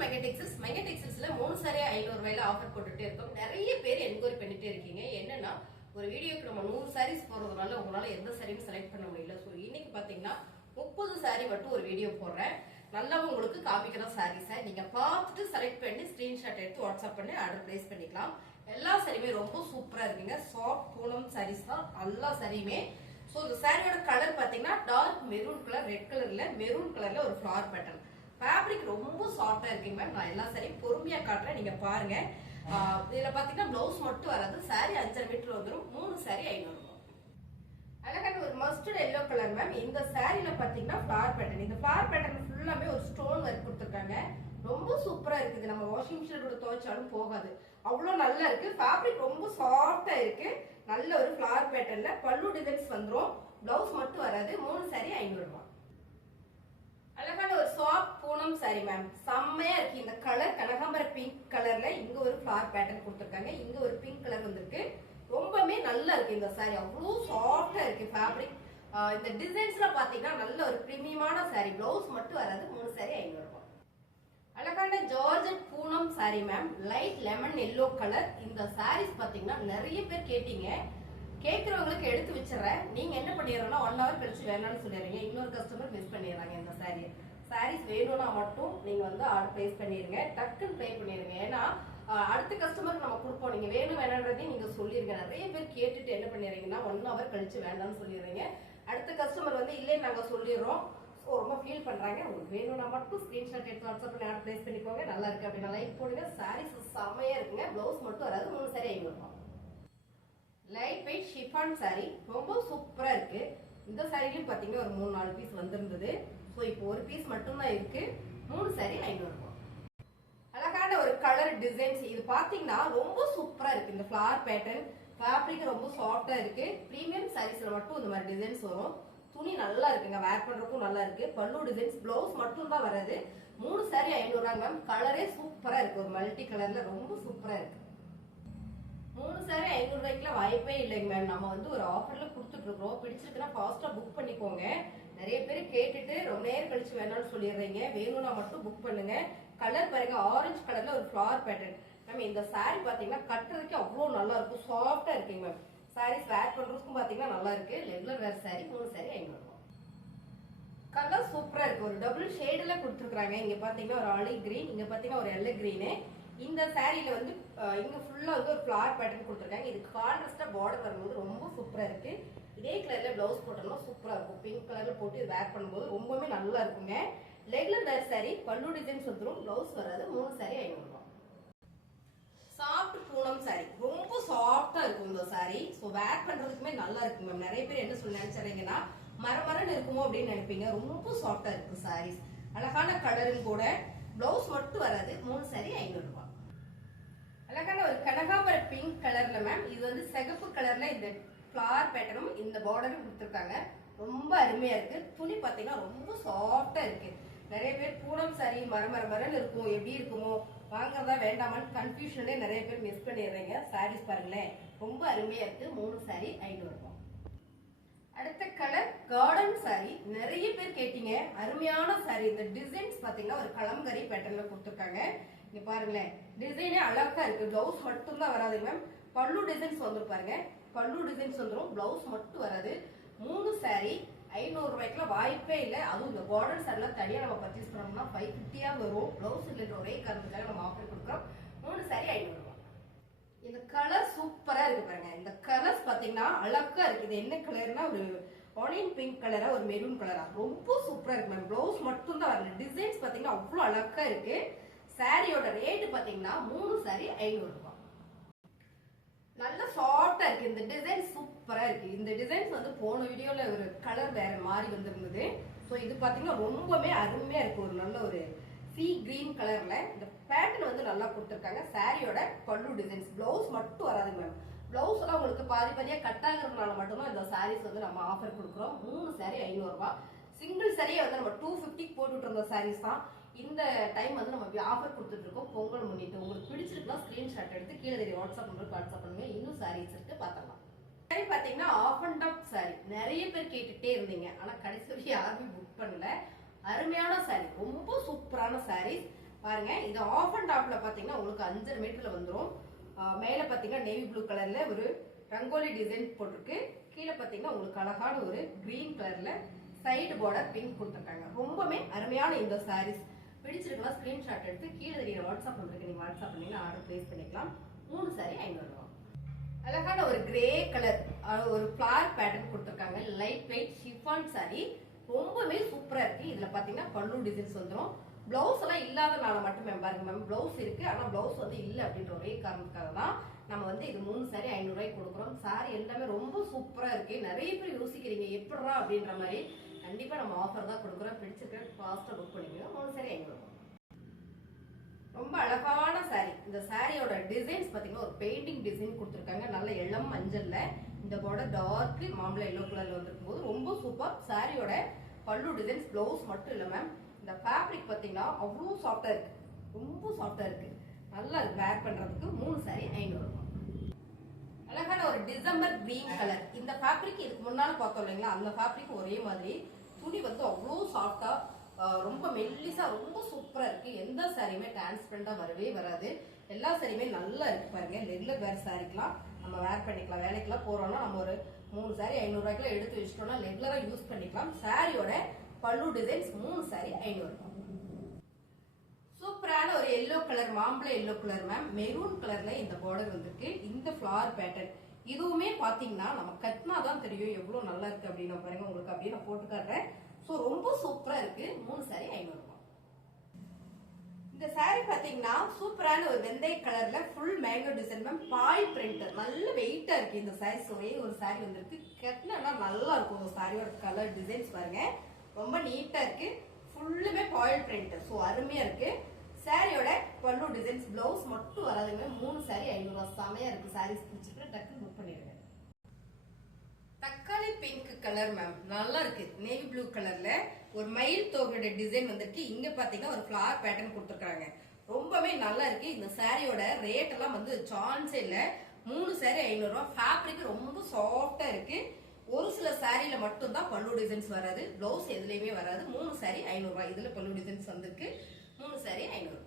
Mega டெக்ஸ்டைல்ஸ்ல 3 sari 500 ரூபாயில offer போட்டுட்டே இருக்கோம். நிறைய பேர் என்கொயரி பண்ணிட்டே இருக்கீங்க. என்னன்னா ஒரு வீடியோக்கு நம்ம 100 சாரீஸ் போறதுனால உங்களால எந்த சாரியும் செலக்ட் பண்ண முடியல. ஸோ இன்னைக்கு பாத்தீங்கன்னா 30 சாரி மட்டும் ஒரு வீடியோ போடுறேன். நல்லா உங்களுக்கு காமிக்கிற சாரீஸை நீங்க பார்த்துட்டு செலக்ட் பண்ணி ஸ்கிரீன்ஷாட் எடுத்து வாட்ஸ்அப் பண்ணி ஆர்டர் பிளேஸ் பண்ணிக்கலாம். எல்லா சாரியுமே ரொம்ப சூப்பரா இருக்குங்க. சாஃப்ட் பூனம் சாரீஸ் தான் எல்லா சாரியுமே. ஸோ இந்த சாரியோட கலர் பாத்தீங்கன்னா டார்க் மெரூன் கலர், ரெட் கலர்ல மெரூன் கலர்ல ஒரு ஃபிளவர் பேட்டர்ன். ஃபேப்ரிக் ரொம்ப சாஃப்டா இருக்குங்க மேம். நான் எல்லா சாரியும் பொறுமையா காட்டுறேன், நீங்க பாருங்க. இதுல பாத்தீங்கன்னா பிளவுஸ் மட்டும் வராது. சாரி 5.5 மீட்டர் வந்துடும். 3 சாரி 500 ரூபாய். அழகான ஒரு மஸ்டர்ட் எல்லோ கலர் மேம். இந்த சாரில பாத்தீங்கன்னா ஃபிளவர் பேட்டர்ன். இந்த ஃபிளவர் பேட்டர்ன் ஃபுல்லாமே ஒரு ஸ்டோன் ஒர்க் கொடுத்துருக்காங்க. ரொம்ப சூப்பரா இருக்குது. நம்ம வாஷிங் மிஷின் கூட துவைச்சாலும் போகாது, அவ்வளவு நல்லா இருக்கு. ஃபேப்ரிக் ரொம்ப சாஃப்டா இருக்கு. நல்ல ஒரு ஃபிளவர் பேட்டர்ன்ல பல்லு டிசைன்ஸ் வந்துடும். பிளவுஸ் மட்டும் வராது. 3 சாரி 500 ரூபாய். அழகான ஒரு சாஃப்ட் பூனம் சாரி மேம். செம்மையா இருக்கு. இந்த கலர் கனகாம்பர பிங்க் கலர்ல இங்க ஒரு ஃபிளவர் பேட்டர்ன் கொடுத்துருக்காங்க. இங்க ஒரு பிங்க் கலர் வந்திருக்கு. ரொம்பவே நல்லா இருக்கு இந்த சாரி. அவ்வளவு சாஃப்டா இருக்கு ஃபேப்ரிக். இந்த டிசைன்ஸ்ல பாத்தீங்கன்னா நல்ல ஒரு பிரீமியமான சாரி. பிளவுஸ் மட்டும் வராது. 3 சாரி 500 ரூபாய். அழகான georgette Poonam sorry ma'am. Light lemon yellow colour. இந்த சாரீஸ் பாத்தீங்கன்னா நிறைய பேர் கேட்டீங்க. கேட்கறவங்களுக்கு எடுத்து வச்சிடறேன். நீங்க என்ன பண்ணிடுறோம்னா 1 hour கழிச்சு வேணாம்னு சொல்லிடுறீங்க. இன்னொரு கஸ்டமர் மிஸ் பண்ணிடுறாங்க. இந்த சாரீஸ் வேணும்னா மட்டும் நீங்க வந்து ஆர்டர் பிளேஸ் பண்ணிருங்க. டக்குன்னு பே பண்ணிருங்க. ஏன்னா அடுத்த கஸ்டமருக்கு நம்ம கொடுப்போம். நீங்க வேணும் வேணான்றதையும் நீங்க சொல்லிருங்க. நிறைய பேர் கேட்டுட்டு என்ன பண்ணிடுறீங்கன்னா 1 hour கழிச்சு வேண்டாம்னு சொல்லிடுறீங்க. அடுத்த கஸ்டமர் வந்து இல்லைன்னு நாங்க சொல்லிடுறோம். ரொம்ப ஃபீல் பண்றாங்க. உங்களுக்கு வேணும்னா மட்டும் ஸ்கிரீன்ஷாட் எடுத்து வாட்ஸ்அப் பண்ணி ஆர்டர் பிளேஸ் பண்ணிக்கோங்க. நல்லா இருக்கு அப்படின்னா லைக் போடுங்க. சாரீஸ் செமையா இருக்குங்க. பிளவுஸ் மட்டும் வராது. 3 சாரி 500 ரூபாய். லைட் வெயிட் ஷிஃபான் சாரி ரொம்ப சூப்பரா இருக்கு. இந்த சாரிலையும் பாத்தீங்கன்னா ஒரு 3-4 பீஸ் வந்திருந்தது. ஸோ இப்போ ஒரு பீஸ் மட்டும்தான் இருக்கு. 3 சாரி 500 ரூபாய். அழகான ஒரு கலர் டிசைன்ஸ். இது பாத்தீங்கன்னா ரொம்ப சூப்பரா இருக்கு. இந்த ஃபிளவர் பேட்டர்ன் ஃபேப்ரிக் ரொம்ப சாஃப்டா இருக்கு. பிரீமியம் சாரீஸ்ல மட்டும் இந்த மாதிரி டிசைன்ஸ் வரும். துணி நல்லா இருக்குங்க. வேர் பண்றதுக்கும் நல்லா இருக்கு. பல்லு டிசைன்ஸ். பிளவுஸ் மட்டும் தான் வராது. 3 சாரி 500 ரூபாய் மேம். கலரே சூப்பரா இருக்கு. ஒரு மல்டி கலர்ல ரொம்ப சூப்பரா இருக்கு. 3 சாரி 500 ரூபாய்க்குலாம் வாய்ப்பே இல்லைங்க மேம். நம்ம வந்து ஒரு ஆஃபர்ல கொடுத்துட்டு இருக்கோம். பிடிச்சிருக்குன்னா ஃபாஸ்டா புக் பண்ணிக்கோங்க. நிறைய பேர் கேட்டுட்டு ரொம்ப நேரம் கழிச்சு வேணாம்னு சொல்லிடுறீங்க. வேணும்னா மட்டும் புக் பண்ணுங்க. கலர் பாருங்க, ஆரஞ்சு கலர்ல ஒரு ஃபிளவர் பேட்டர்ன் மேம். இந்த சாரி பாத்தீங்கன்னா கட்டுறதுக்கு அவ்வளவு நல்லா இருக்கும். சாஃப்டா இருக்குங்க மேம். சாரீஸ் வேர் பண்றதுக்கும் பாத்தீங்கன்னா நல்லா இருக்கு. ரெகுலர் வேர் சாரி. 3 சாரி 500 ரூபாய். கலர் சூப்பரா இருக்கு. ஒரு டபுள் ஷேடுல கொடுத்துருக்காங்க. இங்க பாத்தீங்கன்னா ஒரு ஆலிவ் கிரீன், இங்க பாத்தீங்கன்னா ஒரு எல்லோ கிரீனு. இந்த சாரியில வந்து இங்க ஃபுல்லா வந்து ஒரு ஃபிளவர் பேட்டர்ன் கொடுத்துருக்காங்க. இது கான்ட்ராஸ்டா பார்டர் வரும்போது ரொம்ப சூப்பரா இருக்கு. இதே கலர்ல பிளவுஸ் போட்டோம்னா சூப்பரா இருக்கும். பிங்க் கலர்ல போட்டு வேர் பண்ணும்போது ரொம்பவே நல்லா இருக்குங்க. ரெகுலர் வேர் சாரி. பல்லு டிசைன்ஸ் வந்துடும். பிளவுஸ் வராது. 3 சாரி 500 ரூபாய். சாஃப்ட் பூனம் சாரி ரொம்ப சாஃப்டா இருக்கும் இந்த சாரி. ஸோ வேர் பண்றதுக்குமே நல்லா இருக்கு மேம். நிறைய பேர் என்ன சொல்லி நினைச்சாங்கன்னா மரமரன்னு இருக்குமோ அப்படின்னு நினைப்பீங்க. ரொம்ப சாஃப்டா இருக்கு சாரீஸ். அழகான கலரும் கூட. பிளவுஸ் மட்டும் வராது. 3 சாரி 500 ரூபாய். அழகான ஒரு கனகாம்பர பிங்க் கலர்ல மேம். இது வந்து சிகப்பு கலர்ல இந்த ஃபிளவர் பேட்டர்னும் இந்த பார்டரும் கொடுத்துருக்காங்க. ரொம்ப அருமையா இருக்கு. துணி பாத்தீங்கன்னா ரொம்ப சாஃப்டா இருக்கு. நிறைய பேர் பூனம் சாரி மரமரன்னு இருக்கும், எப்படி இருக்குமோ வாங்குறதா வேண்டாமான்னு கன்ஃபியூஷன்ல நிறைய பேர் மிஸ் பண்ணிடுறீங்க. சாரீஸ் பாருங்களேன், ரொம்ப அருமையா இருக்கு. 3 சாரி 500 ரூபாய். அடுத்த கலர் கார்டன் சாரி. நிறைய பேர் கேட்டீங்க. அருமையான சாரி. இந்த டிசைன்ஸ் பாத்தீங்கன்னா ஒரு கலம்கரி பேட்டர்ன்ல கொடுத்துருக்காங்க. இங்க பாருங்களேன், டிசைனே அழகா இருக்கு. பிளவுஸ் மட்டும் தான் வராது மேம். பல்லு டிசைன்ஸ் வந்துரும் பாருங்க. பல்லு டிசைன்ஸ் வந்துரும். பிளவுஸ் மட்டும் வராது. 3 சாரி 500 ரூபாய்க்குல வாய்ப்பே இல்லை. அதுவும் இந்த கார்டன் சாரிலாம் தனியா நம்ம பர்ச்சேஸ் பண்ணோம்னா 550 வரும். பிளவுஸ் இல்லைன்ற ஒரே காரணத்துக்காக நம்ம ஆஃபர் கொடுக்குறோம். 3 சாரி 500 ரூபாய். இந்த கலர் சூப்பரா இருக்கு பாருங்க. இந்த கலர்ஸ் பாத்தீங்கன்னா அழகா இருக்கு. இது என்ன கலர்னா ஒரு ஆனியன் பிங்க் கலரா ஒரு மெரூன் கலரா ரொம்ப சூப்பரா இருக்கு மேம். பிளவுஸ் மட்டும் தான் வரல. டிசைன்ஸ் பாத்தீங்கன்னா அவ்வளவு அழகா இருக்கு. சாரியோட ரேட் பாத்தீங்கன்னா 3 சாரி 500 ரூபாய். நல்ல சாஃப்டா இருக்கு. இந்த டிசைன் சூப்பரா இருக்கு. இந்த டிசைன்ஸ் வந்து போன வீடியோல ஒரு கலர் வேற மாதிரி வந்திருந்தது. ஸோ இது பாத்தீங்கன்னா ரொம்பவே அருமையா இருக்கு. ஒரு நல்ல ஒரு சி கிரீன் கலர்ல இந்த பேட்டர்ன் வந்து நல்லா கொடுத்துருக்காங்க. சாரியோட பல்லு டிசைன்ஸ். பிளவுஸ் மட்டும் வராது மேம். பிளவுஸ் எல்லாம் உங்களுக்கு பாதி பாதியா கட் ஆகுறதுனால மட்டும்தான் இந்த சாரீஸ் வந்து நம்ம ஆஃபர் கொடுக்குறோம். 3 சாரி 500 ரூபாய். சிங்கிள் சாரியே வந்து நம்ம 250 போட்டுட்டு இருந்த சாரீஸ் தான். இந்த டைம் வந்து நம்ம ஆஃபர் கொடுத்துட்டு இருக்கோம். பொங்கல் முன்னிட்டு. உங்களுக்கு பிடிச்சிருக்குன்னா ஸ்கிரீன்ஷாட் எடுத்து கீழே தெரிய வாட்ஸ்அப் பண்ணுங்க. இன்னும் சாரீஸ் இருக்கு பார்த்தலாம். சாரி பாத்தீங்கன்னா ஆஃப் அண்ட் டாப் சாரி. நிறைய பேர் கேட்டுட்டே இருந்தீங்க. ஆனா கடைசி வரைக்கும் யாருமே புக் பண்ணல. அருமையான சாரி. ரொம்ப சூப்பரான சாரீஸ். பாருங்க இது ஆஃப் அண்ட் ஆஃப்ல பாத்தீங்கன்னா உங்களுக்கு 5.5 மீட்டர்ல வந்துடும். மேல பாத்தீங்கன்னா நேவி ப்ளூ கலர்ல ஒரு ரங்கோலி டிசைன் போட்டிருக்கு. கீழே பாத்தீங்கன்னா உங்களுக்கு அழகான ஒரு கிரீன் கலர்ல சைடு பார்டர் பிங்க் கொடுத்துருக்காங்க. ரொம்பவே அருமையான இந்த சாரீஸ் பிடிச்சிருக்கலாம் ஸ்கிரீன்ஷாட் எடுத்து கீழே தெரியுற வாட்ஸ்அப் நம்பருக்கு நீங்க வாட்ஸ்அப் பண்ணீங்கன்னா ஆர்டர் பிளேஸ் பண்ணிக்கலாம். 3 சாரி 500 ரூபா. அழகான ஒரு கிரே கலர் ஒரு ஃபிளார் பேட்டர்ன் கொடுத்துருக்காங்க. லைட் வெயிட் ஷிஃபான் சாரி ரொம்பவே சூப்பரா இருக்கு. இதுல பாத்தீங்கன்னா பல்லு டிசைன்ஸ் வந்துடும். பிளவுஸ் எல்லாம் இல்லாதனால மட்டுமே பாருங்க மேம், பிளவுஸ் இருக்கு ஆனா பிளவுஸ் வந்து இல்ல அப்படின்ற ஒரே காரணத்துக்காக தான் நம்ம வந்து இது 3 சாரி 500 ரூபாய்க்கு கொடுக்குறோம். சாரி எல்லாமே ரொம்ப சூப்பரா இருக்கு. நிறைய பேர் யோசிக்கிறீங்க எப்படா அப்படின்ற மாதிரி. கண்டிப்பா நம்ம ஆஃபர் தான் கொடுக்குறோம். பிடிச்சிருக்க ஃபாஸ்டா புக் பண்ணிக்கோங்க. 3 சாரி 500 ரூபாய். ரொம்ப அழகான சாரி. இந்த சாரியோட டிசைன்ஸ் பாத்தீங்கன்னா ஒரு பெயிண்டிங் டிசைன் கொடுத்துருக்காங்க. நல்ல இளம் மஞ்சள்ல இந்த பார்டர் டார்க் மாம்பழ எல்லோ கலர்ல வந்திருக்கும் போது ரொம்ப சூப்பர். சாரியோட பல்லு டிசைன்ஸ் பிளவுஸ் மட்டும் இல்ல மேம், இந்த ஃபேப்ரிக் பாத்தீங்கன்னா அவ்வளோ சாஃப்டா இருக்கு. ரொம்ப சாஃப்டா இருக்கு. நல்லா இருக்கு வேர் பண்றதுக்கு. 3 சாரி 500 ரூபாய். அழகான ஒரு டிசம்பர் கிரீன் கலர். இந்த ஃபேப்ரிக் இதுக்கு முன்னால பார்த்தோம் இல்லைங்களா, அந்த ஃபேப்ரிக் ஒரே மாதிரி. துணி வந்து அவ்வளோ சாஃப்டா ரொம்ப மெல்லிசா ரொம்ப சூப்பரா இருக்கு. எந்த சாரியுமே டிரான்ஸ்பரண்டா வரவே வராது. எல்லா சாரியுமே நல்லா இருக்கு பாருங்க. ரெகுலர் வேர் சாரிக்கலாம் நம்ம வேர் பண்ணிக்கலாம். வேலைக்கெல்லாம் போறோம்னா நம்ம ஒரு 3 சாரி 500 ரூபாய்க்குலாம் எடுத்து வச்சிட்டோம்னா ரெகுலரா யூஸ் பண்ணிக்கலாம். சாரியோட பல்லு டிசைன்ஸ் 3 சாரி 500 ரூபாய். சூப்பரான ஒரு எல்லோ கலர் மாம்பழ எல்லோ கலர் மேம், மெரூன் கலர்ல இந்த பார்டர் வந்திருக்கு. இந்த ஃபிளவர் பேட்டர்ன் இதுவுமே பாத்தீங்கன்னா நம்ம கட்டினாதான் தெரியும் எவ்வளவு நல்லா இருக்கு அப்படின்னு. பாருங்க உங்களுக்கு அப்படியே நான் போட்டு காட்டுறேன். சோ ரொம்ப சூப்பரா இருக்கு. 3 சாரி 500 ரூபாய். இந்த சாரி பாத்தீங்கன்னா சூப்பரான ஒரு வெந்தய கலர்ல ஃபுல் மேங்கோ டிசைன் மேம், பாய் பிரிண்ட் நல்ல வெயிட்டா இருக்கு. இந்த சாரி ஒரே ஒரு சாரி வந்திருக்கு. கட்டினா நல்லா இருக்கும். இந்த சாரியோட கலர் டிசைன்ஸ் பாருங்க ரொம்ப நீட்டா இருக்கு. ஃபுல்லுமே பாயில் பிரிண்ட். சோ அருமையா இருக்கு. சாரியோட பல்லு டிசைன்ஸ் பிளவுஸ் மட்டும் வராதுங்க. 3 சாரி 500 ரூபாய். செமையா இருக்கு. சாரீஸ் பிடிச்சிருக்கு டக்குன்னு புக் பண்ணிடுங்க. தக்காளி பிங்க் கலர் மேம், நல்லா இருக்கு. நேவி ப்ளூ கலர்ல ஒரு மயில் தோகோட டிசைன் வந்துருக்கு. இங்க பாத்தீங்கன்னா ஒரு ஃபிளவர் பேட்டர்ன் கொடுத்துருக்காங்க. ரொம்பவே நல்லா இருக்கு. இந்த சாரியோட ரேட் எல்லாம் வந்து சான்ஸே இல்ல. 3 சாரி 500 ரூபாய். ஃபேப்ரிக் ரொம்ப சாஃப்டா இருக்கு. ஒரு சில சாரியில மட்டும் தான் பல்லு டிசைன்ஸ் வராது. பிளவுஸ் எதுலயுமே வராது. 3 சாரி 500 ரூபாய். இதுல பல்லு டிசைன்ஸ் வந்திருக்கு. 3 சாரி 500 ரூபாய்.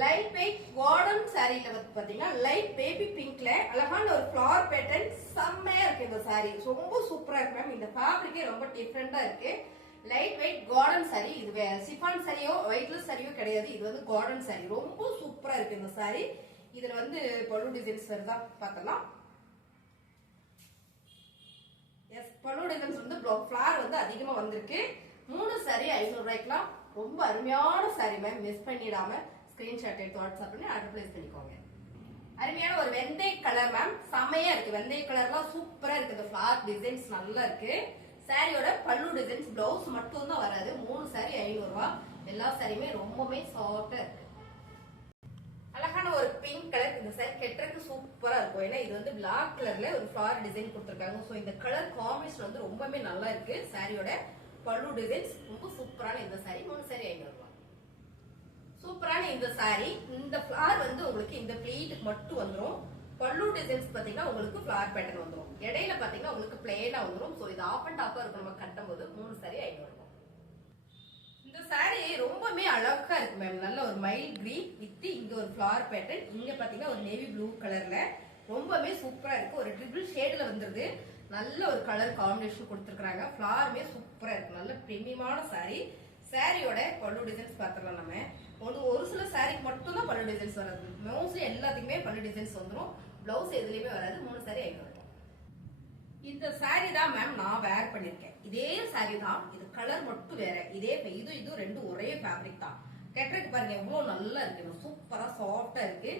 லைட் வெயிட் கார்டன் சாரியில வந்து பாத்தீங்கன்னா லைட் பேபி பிங்க்ல அழகான ஒரு ஃபிளவர் பேட்டர்ன் செம்மையா இருக்கு. இந்த சாரி ரொம்ப சூப்பரா இருக்கு மேம். இந்த ஃபேப்ரிக்கே ரொம்ப டிஃபரெண்டா இருக்கு. Light weight garden sorry. இது சிஃபான் சாரியோ ஒயிட்லெஸ் சாரியோ கிடையாது. இது வந்து கார்டன் சாரி. ரொம்ப சூப்பரா இருக்கு இந்த சாரி. இதுல வந்து பல்லு டிசைன்ஸ் வருதா பார்த்தலாம். எஸ், பல்லு டிசைன்ஸ் வந்து ஃபிளவர் வந்து அதிகமா வந்திருக்கு. 3 சாரி 500 ரூபாய்க்குலாம் ரொம்ப அருமையான சாரி மேம். மிஸ் பண்ணிடாம ஸ்கிரீன்ஷாட் எடுத்து வாட்ஸ்அப் பண்ணி ஆர்டர் பிளேஸ் பண்ணிக்கோங்க. அருமையான ஒரு வெந்தய கலர் மேம், செமையா இருக்கு. வெந்தய கலர்லாம் சூப்பரா இருக்கு. இந்த ஃபிளவர் டிசைன்ஸ் நல்லா இருக்கு. சாரியோட பல்லு டிசைன்ஸ் பிளவுஸ் மட்டும் தான் வராது. 3 சாரி 500 ரூபாய். எல்லா சாரியுமே ரொம்பவே சாஃப்டா இருக்கு. அழகான ஒரு பிங்க் கலர். இந்த சாரி கெட்டுறதுக்கு சூப்பரா இருக்கும். ஏன்னா இது வந்து பிளாக் கலர்ல ஒரு ஃபிளவர் டிசைன் கொடுத்துருக்காங்க. சோ இந்த கலர் காம்பினேஷன் வந்து ரொம்பவே நல்லா இருக்கு. சாரியோட பல்லு டிசைன்ஸ் ரொம்ப சூப்பரான இந்த சாரி. 3 சாரி 500 ரூபாய். சூப்பரான இந்த சாரி. இந்த ஃபிளவர் வந்து உங்களுக்கு இந்த பிளேட்டுக்கு மட்டும் வந்துடும். பல்லு டிசைன்ஸ் பாத்தீங்கன்னா உங்களுக்கு ஃபிளவர் பேட்டர்ன் வந்துடும். இடையில பாத்தீங்கன்னா உங்களுக்கு பிளேனா வந்துடும். சோ இது ஆஃப் அண்ட் ஆஃபா இருக்கும். நம்ம கட்டும் போது 3 சாரி 500 ரூபாய். இந்த சாரி ரொம்பவே அழகா இருக்கு மேம். நல்ல ஒரு மைல் கிரீன் வித் இங்க ஒரு ஃபிளவர் பேட்டர்ன். இங்க பாத்தீங்கன்னா ஒரு நேவி ப்ளூ கலர்ல ரொம்பவே சூப்பரா இருக்கு. ஒரு ட்ரிபிள் ஷேட்ல வந்துருது. நல்ல ஒரு கலர் காம்பினேஷன் கொடுத்துருக்காங்க. ஃபிளவருமே சூப்பரா இருக்கு. நல்ல பிரீமியமான சாரி. சாரியோட பல்லு டிசைன்ஸ் பாத்துக்கலாம். நம்ம ஒரு சில சாரிக்கு மட்டும் தான் பல்லு டிசைன்ஸ் வராது. மோஸ்ட்லி எல்லாத்துக்குமே பல்லு டிசைன்ஸ் வந்துடும். பிளவுஸ் எதுலயுமே வராது. 3 சாரி 500 ரூபாய். இந்த சாரி தான் மேம் நான் வேர் பண்ணிருக்கேன். இதே சாரி தான். இது கலர் மட்டும் வேற. இது ரெண்டும் ஒரே ஃபேப்ரிக் தான். கெட்டருக்கு பாருங்க எவ்வளவு நல்லா இருக்கு. சூப்பரா சாஃப்டா இருக்கு.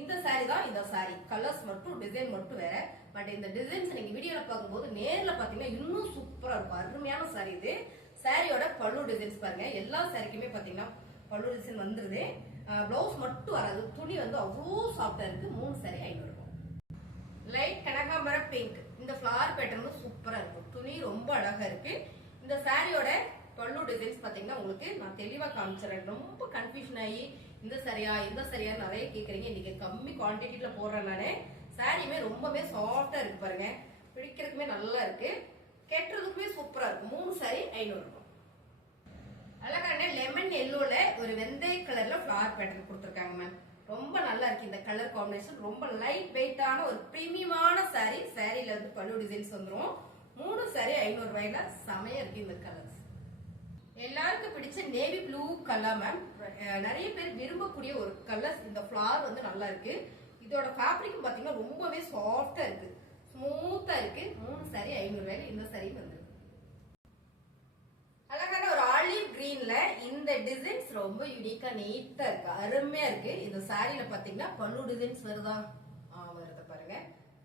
இந்த சாரி தான். இந்த சாரி கலர்ஸ் மட்டும் டிசைன் மட்டும் வேற. பட் இந்த டிசைன்ஸ் நீங்க வீடியோல பார்க்கும்போது நேர்ல பாத்தீங்கன்னா இன்னும் சூப்பரா இருக்கும். அருமையான சாரி இது. சாரியோட பல்லு டிசைன்ஸ் பாருங்க. எல்லா சாரிக்குமே பாத்தீங்கன்னா பல்லு டிசைன் வந்துருது. பிளவுஸ் மட்டும் வராது. துணி வந்து அவ்வளோ சாஃப்டா இருக்கு. 3 சாரி 500 ரூபாய். லைட் கனகாம்பர பிங்க். இந்த ஃபிளவர் பேட்டர்ன் சூப்பரா இருக்கும். துணி ரொம்ப அழகா இருக்கு. இந்த சாரியோட பல்லு டிசைன்ஸ் பாத்தீங்கன்னா உங்களுக்கு நான் தெளிவா காமிச்சிடறேன். ரொம்ப கன்ஃபியூஷன் ஆகி இந்த சரியா நிறைய கேக்குறீங்க. இன்னைக்கு கம்மி குவான்டிட்டில போடுறேன் நானு. சாரியுமே ரொம்பவே சாஃப்டா இருக்கு பாருங்க. பிடிக்கிறதுக்குமே நல்லா இருக்கு. கெட்டுறதுக்குமே சூப்பரா இருக்கு. 3 சாரி 500 ரூபாய். அழகான லெமன் எல்லோல ஒரு வெந்தய கலர்ல ஃபிளவர் பேட்டர்ன் கொடுத்துருக்காங்க மேம். ரொம்ப நல்லா இருக்கு இந்த கலர் காம்பினேஷன். ரொம்ப லைட் வெயிட்டான ஒரு பிரீமியமான சாரி. சாரில வந்து பல்லு டிசைன்ஸ் வந்துரும். 3 சாரி 500 ரூபாயில செமையா இருக்கு இந்த கலர்ஸ். எல்லாருக்கும் பிடிச்ச நேவி ப்ளூ கலர் மேம். நிறைய பேர் விரும்பக்கூடிய ஒரு கலர்ஸ். இந்த ஃபிளவர் வந்து நல்லா இருக்கு. இதோட ஃபேப்ரிக் பாத்தீங்கன்னா ரொம்பவே சாஃப்டா இருக்கு, ஸ்மூத்தா இருக்கு. 3 சாரி 500 ரூபாயில இந்த சாரி வந்து அழகான ஒரு ஆலிவ் கிரீன்ல இந்த டிசைன்ஸ் ரொம்ப யூனிக்கா நீட்டா இருக்கு, அருமையா இருக்கு. இந்த சாரில பாத்தீங்கன்னா பல்லு டிசைன்ஸ் வருதா? வருது பாருங்க.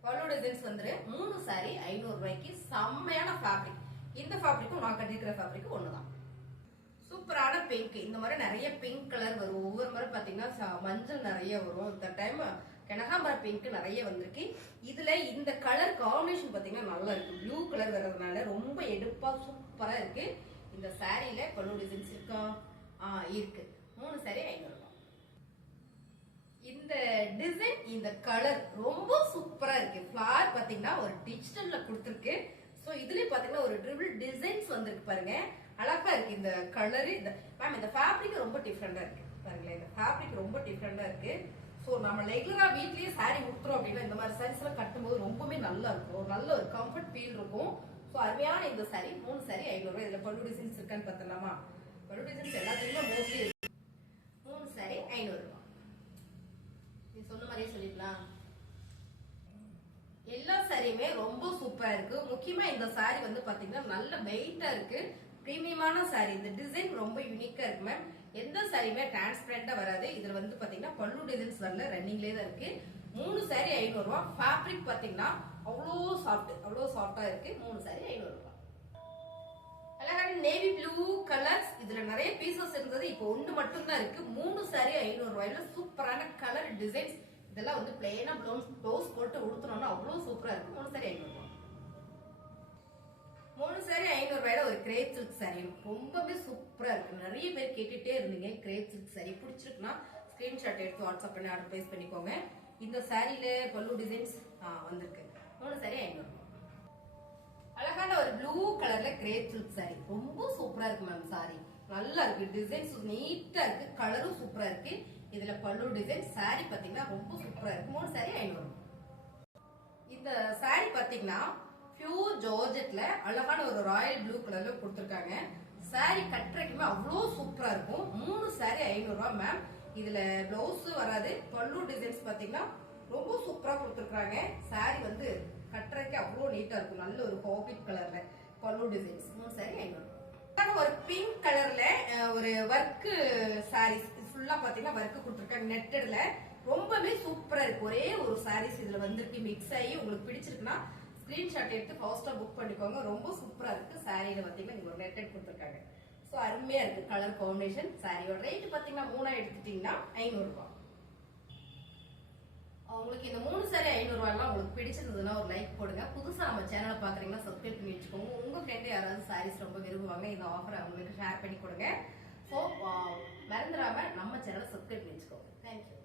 பல்லு டிசைன்ஸ் வந்துரு. 3 சாரி 500 ரூபாய்க்கு செம்மையான ஃபேப்ரிக். இந்த ஃபேப்ரிக்கும் நான் கட்டிருக்கிற ஃபேப்ரிக் ஒண்ணுதான். சூப்பரான பிங்க். இந்த மாதிரி நிறைய பிங்க் கலர் வரும். ஒவ்வொரு முறை பாத்தீங்கன்னா மஞ்சள் நிறைய வரும். இந்த டைம் கனகாம்பர பிங்க் நிறைய வந்திருக்கு. இதுல இந்த கலர் காம்பினேஷன் பாத்தீங்கன்னா நல்லா இருக்கு. ப்ளூ கலர் வர்றதுனால ரொம்ப எடுப்பா சூப்பரா இருக்கு. இந்த சாரியில பல்லு டிசைன்ஸ் இருக்கா? இருக்கு. 3 சாரி 500 ரூபாய். இந்த டிசைன் இந்த கலர் ரொம்ப சூப்பரா இருக்கு. ஃபிளவர் பாத்தீங்கன்னா ஒரு டிஜிட்டல்ல கொடுத்திருக்கு. சோ இதுலயே பாத்தீங்கன்னா ஒரு ட்ரிபிள் டிசைன்ஸ் வந்திருக்கு பாருங்க. அழகா இருக்கு இந்த கலர். இந்த மேம் இந்த ஃபேப்ரிக் ரொம்ப டிஃபரெண்டா இருக்கு பாருங்களேன். இந்த ஃபேப்ரிக் ரொம்ப டிஃபரெண்டா இருக்கு. சோ நம்ம ரெகுலரா வீட்லயே சாரி உடுத்துறோம் அப்படின்னா இந்த மாதிரி சாரீஸ் எல்லாம் கட்டும்போது ரொம்பவே நல்லா இருக்கும். ஒரு நல்ல ஒரு கம்ஃபர்ட் ஃபீல் இருக்கும். சோ அருமையான இந்த சாரி 3 சாரி 500 ரூபாய். இதுல பல்லு டிசைன்ஸ் இருக்கான்னு பார்த்தலாமா? பல்லு டிசைன்ஸ் எல்லாத்துலயுமே மோஸ்ட்லி இருக்கு. 3 சாரி 500 ரூபாய். நீ சொன்ன மாதிரியே சொல்லிக்கலாம். எல்லா சாரியுமே ரொம்ப சூப்பரா இருக்கு. முக்கியமா இந்த சாரி வந்து பாத்தீங்கன்னா நல்ல வெயிட்டா இருக்கு, பிரீமியமான சாரி. இந்த டிசைன் ரொம்ப யூனிக்கா இருக்கு மேம். எந்த சாரியுமே டிரான்ஸ்பரண்டா வராது. இதுல வந்து பாத்தீங்கன்னா பல்லு டிசைன்ஸ் வரல, ரன்னிங்லயே தான் இருக்கு. 3 சாரி 500 ரூபாய். ஃபேப்ரிக் பாத்தீங்கன்னா அவ்வளோ சாஃப்டா இருக்கு. 3 சாரி 500 ரூபாய். அழகான நேவி ப்ளூ கலர்ஸ். இதுல நிறைய பீசஸ் இருந்தது, இப்போ ஒண்ணு மட்டும் தான் இருக்கு. 3 சாரி 500 ரூபாயில சூப்பரான கலர் டிசைன்ஸ். இதெல்லாம் வந்து பிளெயினா ப்ளவுஸ் போட்டு உடுத்தணும்னா அவ்வளவு சூப்பரா இருக்கு. 3 சாரி 500 ரூபாய். 3 சாரி 500 ரூபாயில ஒரு கிரேப் சில்க் சாரி ரொம்பவே சூப்பரா இருக்கு. நிறைய பேர் கேட்டுட்டே இருந்தீங்க கிரேப் சில்க் சாரி. பிடிச்சிருக்குன்னா ஸ்கிரீன்ஷாட் எடுத்து வாட்ஸ்அப் பண்ணி ஆர்டர் பிளேஸ் பண்ணிக்கோங்க. இந்த சாரியில பல்லு டிசைன்ஸ் வந்திருக்கு. 3 சாரி 500 ரூபாய். அழகான ஒரு ப்ளூ கலர்ல கிரேப் சில்க் சாரி ரொம்ப சூப்பரா இருக்கு மேம். சாரி நல்லா இருக்கு, டிசைன்ஸ் நீட்டா இருக்கு, கலரும் சூப்பரா இருக்கு. இதுல பல்லு டிசைன். சாரி பாத்தீங்கன்னா ரொம்ப சூப்பரா இருக்கு. 3 சாரி 500 ரூபாய். இந்த சாரி பாத்தீங்கன்னா பியூர் ஜார்ஜெட்ல அழகான ஒரு ராயல் ப்ளூ கலர்ல கொடுத்திருக்காங்க. சாரி கட்டுறதுக்குமே அவ்வளோ சூப்பரா இருக்கும். 3 சாரி 500 ரூபாய் மேம். இதுல பிளவுஸ் வராது. பல்லு டிசைன்ஸ் பாத்தீங்கன்னா ரொம்ப சூப்பரா கொடுத்திருக்காங்க. சாரி வந்து கட்டுறதுக்கு அவ்வளோ நீட்டா இருக்கும். நல்ல ஒரு ஹாபிட் கலர்ல பல்லு டிசைன்ஸ். 3 சாரி 500 ரூபாய். ஒரு பிங்க் கலர்ல ஒரு ஒர்க் சாரீஸ் ஃபுல்லா பாத்தீங்கன்னா ஒர்க் கொடுத்திருக்காங்க நெட்டட்ல. ரொம்பவே சூப்பரா இருக்கு. ஒரே ஒரு சாரீஸ் இதுல வந்திருக்கு மிக்ஸ் ஆகி. உங்களுக்கு பிடிச்சிருக்குன்னா ஸ்கிரீன்ஷாட் எடுத்து ஃபாஸ்டா புக் பண்ணிக்கோங்க. ரொம்ப சூப்பரா இருக்கு. சாரியில பாத்தீங்கன்னா இங்க ஒரு நெட்டட் கொடுத்திருக்காங்க. சோ அருமையா இருக்கு கலர் காம்பினேஷன். சாரியோட ரேட் பாத்தீங்கன்னா 3 எடுத்துட்டீங்கன்னா 500 ரூபாய். உங்களுக்கு இந்த 3 சாரி 500 ரூபாய்லாம் உங்களுக்கு பிடிச்சிருந்ததுன்னா ஒரு லைக் போடுங்க. புதுசா நம்ம சேனலை பாக்குறீங்கன்னா சப்ஸ்கிரைப் பண்ணி வச்சுக்கோங்க. உங்க ஃப்ரெண்ட் யாராவது சாரீஸ் ரொம்ப விரும்புவாங்க, இந்த ஆஃபர் அவங்களுக்கு ஷேர் பண்ணி கொடுங்க. ஸோ மறந்துடாம நம்ம சேனலை சப்ஸ்கிரைப் பண்ணி வச்சுக்கோங்க. தேங்க்யூ.